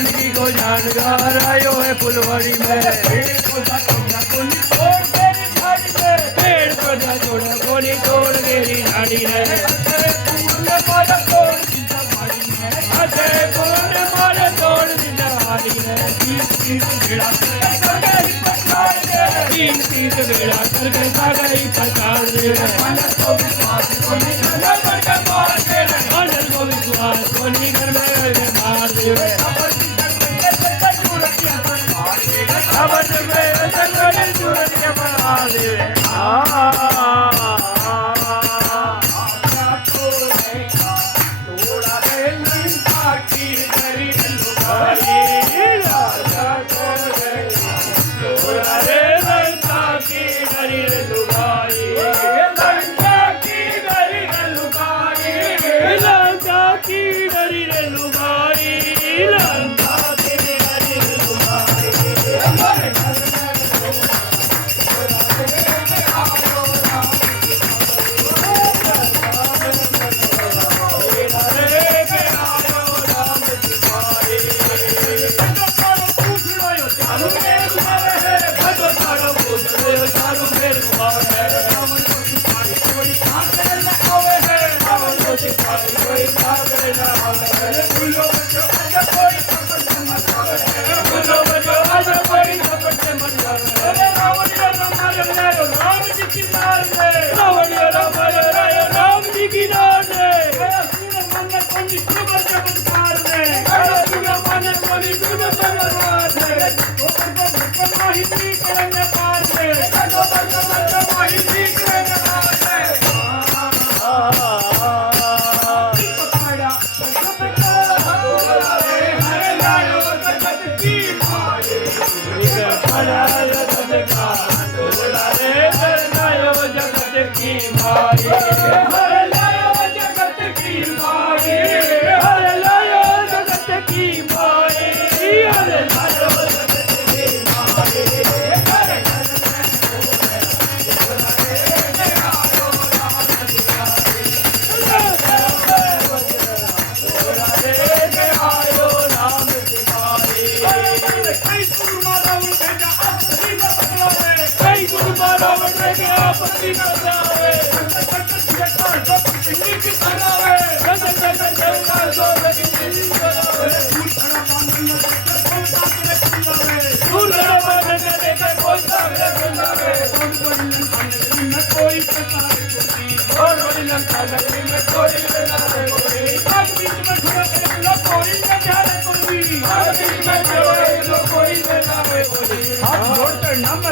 जानकी को जानकार आयो है फुलवाड़ी में। पेड़ पौधा तोड़ा कोनी तोड़ मेरी झाड़ी में, पेड़ पौधा तोड़ा कोनी तोड़ मेरी झाड़ी में। अरे फूल माला तोड़ जिंदा मारी में, अरे फूल माला तोड़ जिंदा मारी में। तीन बेड़ा तीन बेड़ा करके सागई पचाड़ दे। मन को विश्वास कोनी घर में मार दे, मन को विश्वास कोनी घर में मार दे। खबर में सूरज के मार दे। थोड़ा रे लंका की गरी लुगाई, थोड़ा रे लंका की गरी लुगाई, लंका की गरी लुगाई, लंका की गरी लुगाई, लंका की गरी लुगाई।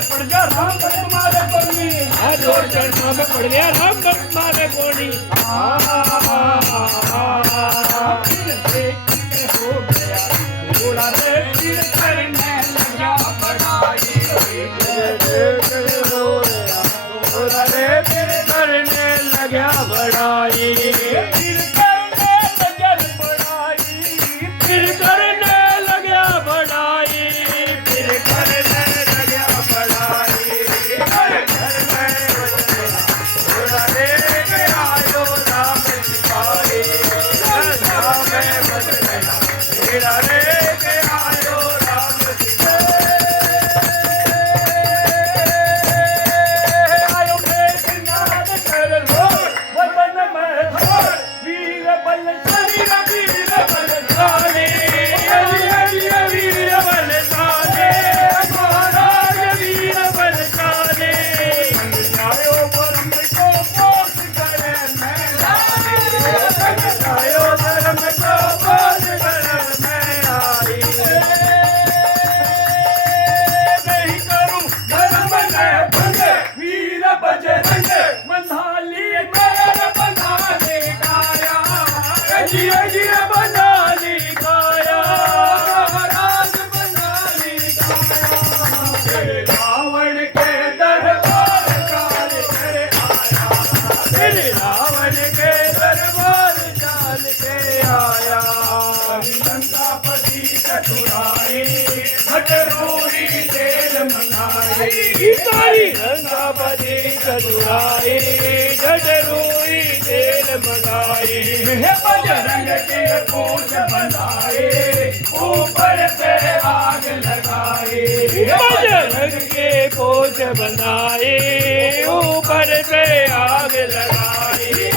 पड़ गया राम भक्त मारे कोनी, हाथ जोड़ चरणों में पड़ गया राम भक्त मारे कोनी। हो गया थोड़ा रे तीर करने लगा बड़ाई, थोड़ा रे तीर करने लगा बड़ाई, तीर करने लगा बड़ाई, तीर करने लगा बड़ाई, तीर करने रंगापति चतुराई जटरूई तेल मंगाई, बजरंग के पूछ बनाए ऊपर के पोछ बनाए ऊपर से आग लगाई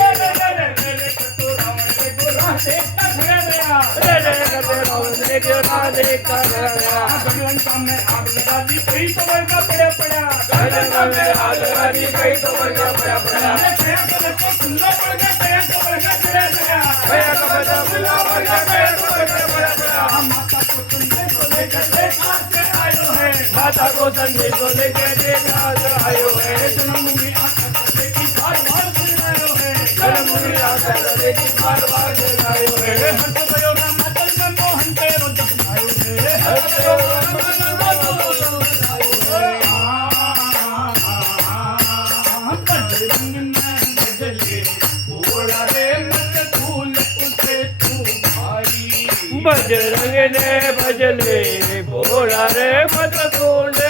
भगवान सामने आग लगा दी कहीं तो वर्गा पड़ा पड़ा आग लगा दी कहीं तो वर्गा पड़ा पड़ा खुला पड़ गया कया तो वर्गा चढ़ा चढ़ा खुला वर्गा कया तो वर्गा पड़ा पड़ा माता को संदेश को लेकर देश से आयो है माता को संदेश को लेकर देश आयो है जन्मभूमि आशा करते की बार बार सुन आयो है जन्मभूमि आशा करते की बार बार आयो है हर्ष भयो राम मतल में मोहन के रोज आयो है हर्ष भयो राम बजरंग में बजले बोला रे मत भूल उसे तू भाई बजरंग ने बजले बोला रे मत भूल